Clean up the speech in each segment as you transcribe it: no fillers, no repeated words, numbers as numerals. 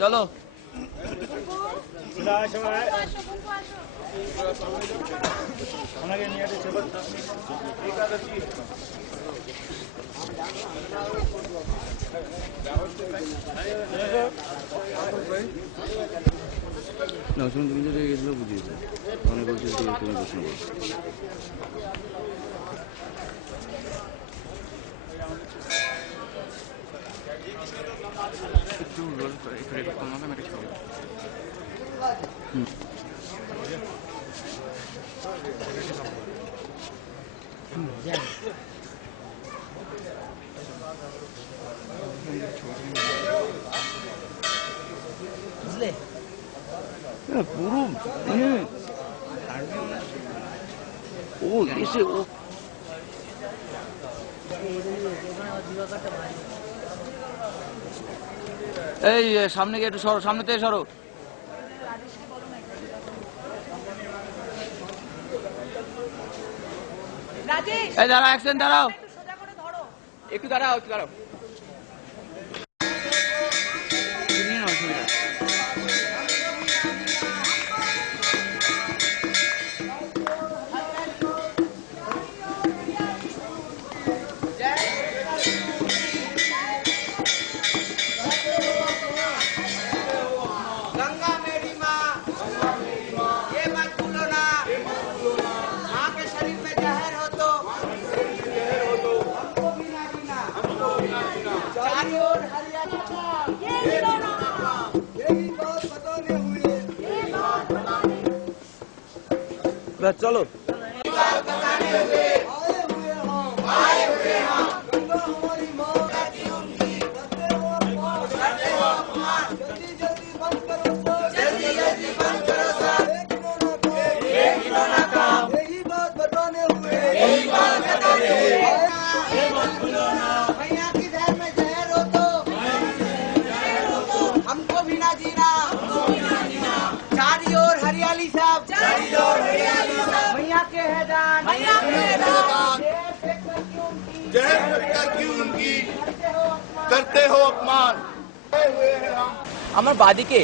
চলো না শুনুন, তুমি যেটা গেছিলো বুঝিয়েছো, মনে বলছি তুমি প্রশ্ন করো। একটু রোল করে একটু রেকর্ড করলাম, আমি একটা ছবি বুঝলে পুরো মানে ও এসে ও এই সামনে গিয়ে একটু সরো, সামনে থেকে সরো। এই দাঁড়াও, অ্যাকশন, দাঁড়াও একটু, দাঁড়াও একটু, দাঁড়াও। চলো আমার বাদিকে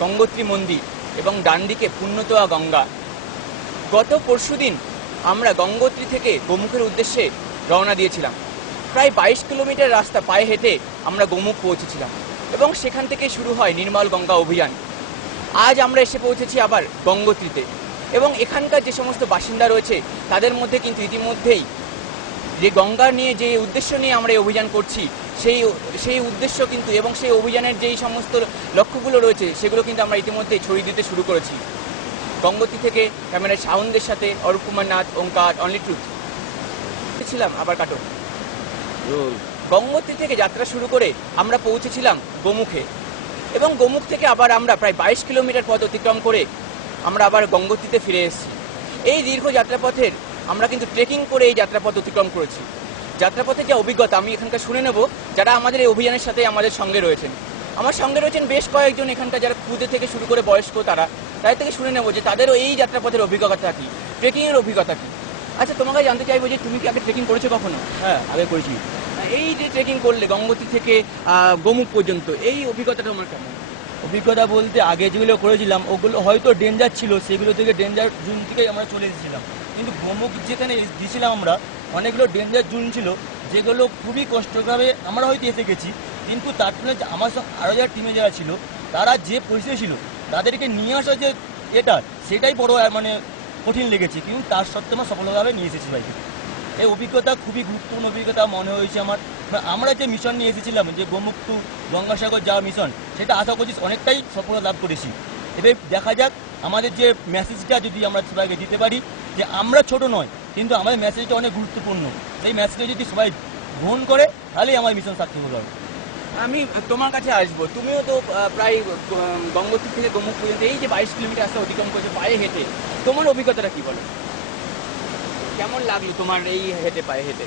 গঙ্গোত্রী মন্দির এবং ডান দিকে পুণ্যতোয়া গঙ্গা। গত পরশুদিন আমরা গঙ্গোত্রী থেকে গোমুখের উদ্দেশ্যে রওনা দিয়েছিলাম। প্রায় 22 কিলোমিটার রাস্তা পায়ে হেঁটে আমরা গোমুখ পৌঁছেছিলাম এবং সেখান থেকে শুরু হয় নির্মল গঙ্গা অভিযান। আজ আমরা এসে পৌঁছেছি আবার গঙ্গোত্রীতে এবং এখানকার যে সমস্ত বাসিন্দা রয়েছে তাদের মধ্যে কিন্তু ইতিমধ্যেই যে গঙ্গা নিয়ে যে উদ্দেশ্য নিয়ে আমরা এই অভিযান করছি সেই উদ্দেশ্য কিন্তু এবং সেই অভিযানের যেই সমস্ত লক্ষ্যগুলো রয়েছে সেগুলো কিন্তু আমরা ইতিমধ্যে ছড়িয়ে দিতে শুরু করেছি। গঙ্গোত্রী থেকে ক্যামেরার সাউন্ডের সাথে অরূপ কুমার নাথ, ওঙ্কার, অনলি ট্রুথ ছিলাম। আবার কাটো। গঙ্গোত্রী থেকে যাত্রা শুরু করে আমরা পৌঁছেছিলাম গোমুখে এবং গোমুখ থেকে আবার আমরা প্রায় 22 কিলোমিটার পথ অতিক্রম করে আমরা আবার গঙ্গোত্রীতে ফিরে এসেছি। এই দীর্ঘ যাত্রাপথের আমরা কিন্তু ট্রেকিং করে এই যাত্রাপথ অতিক্রম করেছি। যাত্রাপথের যে অভিজ্ঞতা আমি এখানকার শুনে নেব যারা আমাদের এই অভিযানের সাথে আমাদের সঙ্গে রয়েছেন। আমার সঙ্গে রয়েছেন বেশ কয়েকজন এখানকার যারা খুদে থেকে শুরু করে বয়স্ক, তাদের থেকে শুনে নেব যে তাদেরও এই যাত্রাপথের অভিজ্ঞতা কী, ট্রেকিংয়ের অভিজ্ঞতা কী। আচ্ছা, তোমাকে জানতে চাইবো যে তুমি কি আগে ট্রেকিং করেছো কখনো? হ্যাঁ, আগে করেছি। এই যে ট্রেকিং করলে গঙ্গোত্রী থেকে গোমুখ পর্যন্ত, এই অভিজ্ঞতাটা আমার কেমন? অভিজ্ঞতা বলতে আগে যেগুলো করেছিলাম ওগুলো হয়তো ডেঞ্জার ছিল, সেগুলো থেকে ডেঞ্জার জোন থেকেই আমরা চলে এসেছিলাম। কিন্তু গোমুখ যেখানে দিয়েছিলাম আমরা, অনেকগুলো ডেঞ্জার জোন ছিল যেগুলো খুবই কষ্টভাবে আমরা হয়তো এসে গেছি। কিন্তু তার জন্য আমার সঙ্গে আরও যারা টিমে যারা ছিল তারা যে পরিস্থিতি ছিল তাদেরকে নিয়ে আসা যে সেটাই বড় মানে কঠিন লেগেছে, কিন্তু তার সত্ত্বেও আমরা সফলভাবে নিয়ে এসেছি বাইকে। এই অভিজ্ঞতা খুবই গুরুত্বপূর্ণ অভিজ্ঞতা মনে হয়েছে আমার। আমরা যে মিশন নিয়ে এসেছিলাম যে গোমুখ টু গঙ্গাসাগর যাওয়া মিশন, সেটা আশা করছি অনেকটাই সফলতা লাভ করেছি। এবার দেখা যাক আমাদের যে মেসেজটা যদি আমরা সবাইকে দিতে পারি যে আমরা ছোট নয়, কিন্তু আমাদের মেসেজটা অনেক গুরুত্বপূর্ণ। এই মেসেজটা যদি সবাই গ্রহণ করে তাহলেই আমার মিশন সাকসেসফুল হবে। আমি তোমার কাছে আসবো, তুমিও তো প্রায় গঙ্গোত্রী থেকে গোমুখ পর্যন্ত এই যে 22 কিলোমিটার রাস্তা অতিক্রম করেছো পায়ে হেঁটে, তোমার অভিজ্ঞতাটা কি বলো? কেমন লাগলো তোমার এই হেঁটে পায়ে হেঁটে?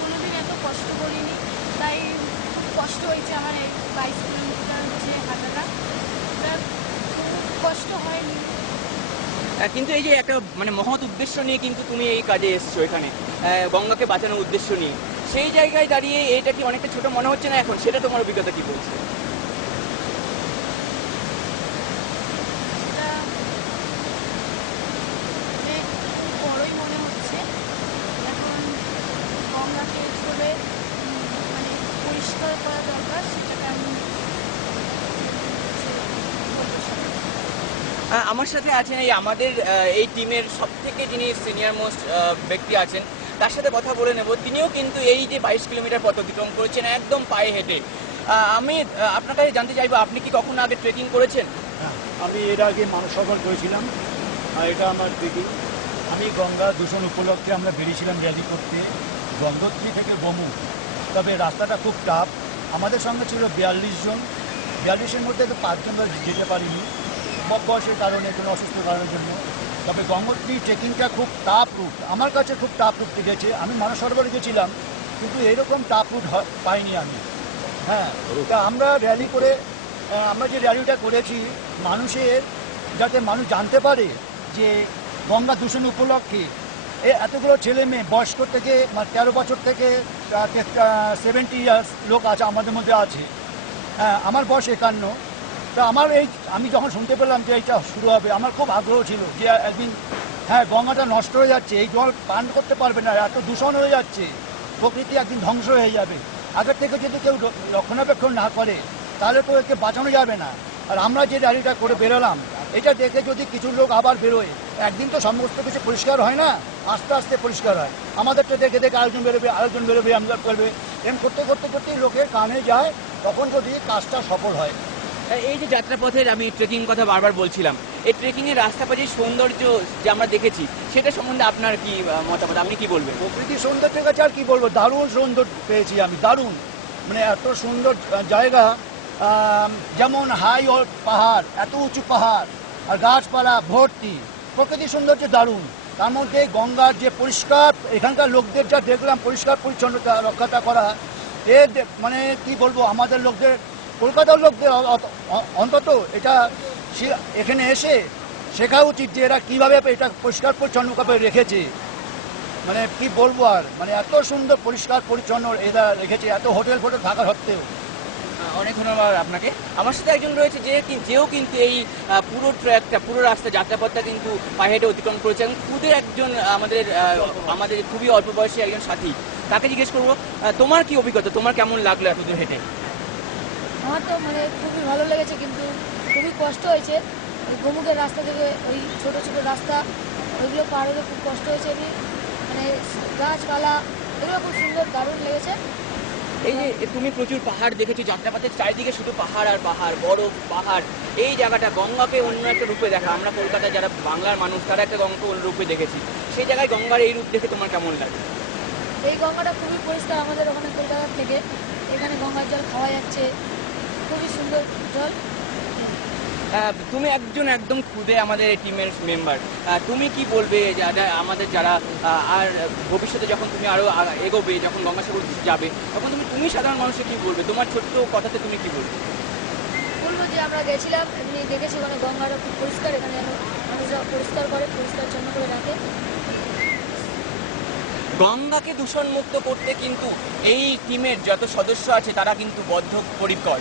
কোনোদিন এত কষ্ট করিনি, তাই খুব কষ্ট হয়েছে আমার এই 22 কিলোমিটার যে হাঁটাটা, খুব কষ্ট হয়নি। কিন্তু এই যে একটা মানে মহৎ উদ্দেশ্য নিয়ে কিন্তু তুমি এই কাজে এসছো এখানে, গঙ্গাকে বাঁচানোর উদ্দেশ্য নিয়ে, সেই জায়গায় দাঁড়িয়ে এটা কি অনেকটা ছোট মনে হচ্ছে না এখন? সেটা তোমার অভিজ্ঞতা কি বলছে? আমার সাথে আছেন এই আমাদের এই টিমের সব থেকে যিনি সিনিয়র মোস্ট ব্যক্তি আছেন, তার সাথে কথা বলে নেব। তিনিও কিন্তু এই যে 22 কিলোমিটার পথ অতিক্রম করেছেন একদম পায়ে হেঁটে। আমি আপনার কাছে জানতে চাইবো, আপনি কি কখনো আগে ট্রেকিং করেছেন? হ্যাঁ, আমি এর আগে মানস সফর করেছিলাম, আর এটা আমার দিদি। আমি গঙ্গা দূষণ উপলক্ষে আমরা বেরিয়েছিলাম র্যালি করতে গঙ্গোত্রী থেকে গোমু। তবে রাস্তাটা খুব টাফ। আমাদের সঙ্গে ছিল 42 জন। 42-এর মধ্যে তো 5 জন যেতে পারিনি, বয়সের কারণে, কোনো অসুস্থ কারণের জন্য। তবে গঙ্গোত্রী ট্রেকিংটা খুব টাফ রুট, আমার কাছে খুব টাফ রুট লেগেছে। আমি মানস সরোবরে গেছিলাম, কিন্তু এরকম টাফ রুট পাইনি আমি। হ্যাঁ, তা আমরা র্যালি করে, আমরা যে র্যালিটা করেছি মানুষের, যাতে মানুষ জানতে পারে যে গঙ্গা দূষণ উপলক্ষে এতগুলো ছেলে মেয়ে বয়স্ক থেকে 13 বছর থেকে 70 ইয়ার্স লোক আছে আমাদের মধ্যে আছে। হ্যাঁ, আমার বয়স 51। তা আমি যখন শুনতে পেলাম যে এইটা শুরু হবে, আমার খুব আগ্রহ ছিল যে একদিন, হ্যাঁ, গঙ্গাটা নষ্ট হয়ে যাচ্ছে, এই জল পান করতে পারবে না, এত দূষণ হয়ে যাচ্ছে, প্রকৃতি একদিন ধ্বংস হয়ে যাবে। আগের থেকে যদি কেউ রক্ষণাবেক্ষণ না করে তাহলে তো একে বাঁচানো যাবে না। আর আমরা যে র্যালিটা করে বেরোলাম, এটা দেখে যদি কিছু লোক আবার বেরোয়, একদিন তো সমস্ত কিছু পরিষ্কার হয় না, আস্তে আস্তে পরিষ্কার হয়। আমাদেরটা দেখে দেখে আরেকজন বেরোবে, আমরা করবে, এম করতে করতে করতেই লোকের কানে যায়, তখন যদি কাজটা সফল হয়। এই যে যাত্রাপথের আমি ট্রেকিং কথা বারবার বলছিলাম, এই ট্রেকিং এর রাস্তাপাশে সৌন্দর্য যে আমরা দেখেছি, সেটা সম্বন্ধে আপনার কি মতামত, আপনি কি বলবেন? প্রকৃতির সৌন্দর্যের কাছে আর কি বলবো, দারুণ সৌন্দর্য পেয়েছি আমি, দারুণ। মানে এত সুন্দর জায়গা, যেমন হাই পাহাড়, এত উঁচু পাহাড়, আর গাছপালা ভর্তি, প্রকৃতির সৌন্দর্য দারুণ। তার মধ্যে গঙ্গার যে পরিষ্কার, এখানকার লোকদের যা দেখলাম পরিষ্কার পরিচ্ছন্নতা রক্ষাটা করা, মানে কি বলবো, আমাদের লোকদের, কলকাতার লোকদের অন্তত এটা এখানে এসে শেখা উচিত যে এরা কীভাবে এটা পরিষ্কার পরিচ্ছন্নভাবে রেখেছে। মানে কি বলবো আর, মানে এত সুন্দর পরিষ্কার পরিচ্ছন্ন এরা রেখেছে, এত হোটেল থাকা সত্ত্বেও। অনেক ধন্যবাদ আপনাকে। আমার সাথে একজন রয়েছে যেও কিন্তু এই পুরো ট্র্যাকটা, পুরো রাস্তা, যাত্রাপথটা কিন্তু পায়ে হেঁটে অতিক্রম করেছে এবং খুদের একজন আমাদের খুবই অল্প বয়সী একজন সাথী। তাকে জিজ্ঞেস করবো, তোমার কি অভিজ্ঞতা, তোমার কেমন লাগলো এত দূর হেঁটে? আমার তো মানে খুবই ভালো লেগেছে, কিন্তু খুবই কষ্ট হয়েছে। ওই গোমুখের রাস্তা থেকে ওই ছোট ছোট রাস্তা, ওইগুলো পার হতে খুব কষ্ট হয়েছে। এমনি মানে গাছপালা এগুলো খুব সুন্দর, দারুণ লেগেছে। এই যে তুমি প্রচুর পাহাড় দেখেছি, যাত্রাপথের চারিদিকে শুধু পাহাড় আর পাহাড়, বরফ, পাহাড়। এই জায়গাটা গঙ্গাকে অন্য একটা রূপে দেখা, আমরা কলকাতায় যারা বাংলার মানুষ তারা একটা গঙ্গাকে অন্য রূপে দেখেছি, সেই জায়গায় গঙ্গার এই রূপ দেখে তোমার কেমন লাগে? এই গঙ্গাটা খুবই পরিষ্কার, আমাদের ওখানে কলকাতার থেকে এখানে গঙ্গার জল খাওয়া যাচ্ছে, খুবই সুন্দর জল। তুমি একদম খুদে আমাদের এই টিমের মেম্বার, তুমি কি বলবে আমাদের যারা আর ভবিষ্যতে যখন তুমি আরো এগোবে, যখন গঙ্গাসাগর যাবে, তখন তুমি সাধারণ মানুষকে কি বলবে? তোমার ছোট্ট কথাতে তুমি কি বলবে? বলবো যে আমরা গেছিলাম, এমনি দেখেছি ওখানে গঙ্গাটা খুব পরিষ্কার, এখানে যেন মানুষরা পরিষ্কার করে, পরিষ্কার-পরিচ্ছন্ন করে রাখে। গঙ্গাকে দূষণমুক্ত করতে কিন্তু এই টিমের যত সদস্য আছে তারা কিন্তু বদ্ধপরিকর।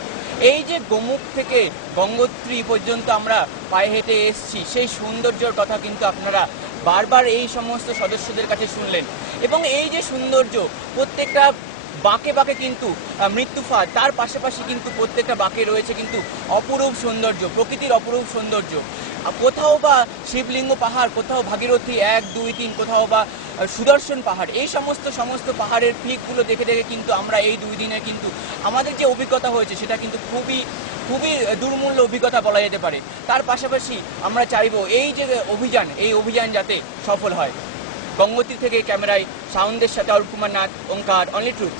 এই যে গোমুখ থেকে গঙ্গোত্রী পর্যন্ত আমরা পায়ে হেঁটে এসেছি, সেই সৌন্দর্যের কথা কিন্তু আপনারা বারবার এই সমস্ত সদস্যদের কাছে শুনলেন। এবং এই যে সৌন্দর্য, প্রত্যেকটা বাঁকে বাঁকে কিন্তু মৃত্যুফাঁদ, তার পাশাপাশি কিন্তু প্রত্যেকটা বাঁকে রয়েছে কিন্তু অপরূপ সৌন্দর্য, প্রকৃতির অপরূপ সৌন্দর্য। কোথাও বা শিবলিঙ্গ পাহাড়, কোথাও ভাগীরথী 1, 2, 3, কোথাও বা সুদর্শন পাহাড়, এই সমস্ত পাহাড়ের পিকগুলো দেখে দেখে কিন্তু আমরা এই 2 দিনে কিন্তু আমাদের যে অভিজ্ঞতা হয়েছে সেটা কিন্তু খুবই দুর্মূল্য অভিজ্ঞতা বলা যেতে পারে। তার পাশাপাশি আমরা চাইবো এই যে অভিযান যাতে সফল হয়। গঙ্গোত্রী থেকে ক্যামেরায় সাউন্ডের সাথে অরূপ কুমার নাথ, ওঙ্কার, অনলি ট্রুথ।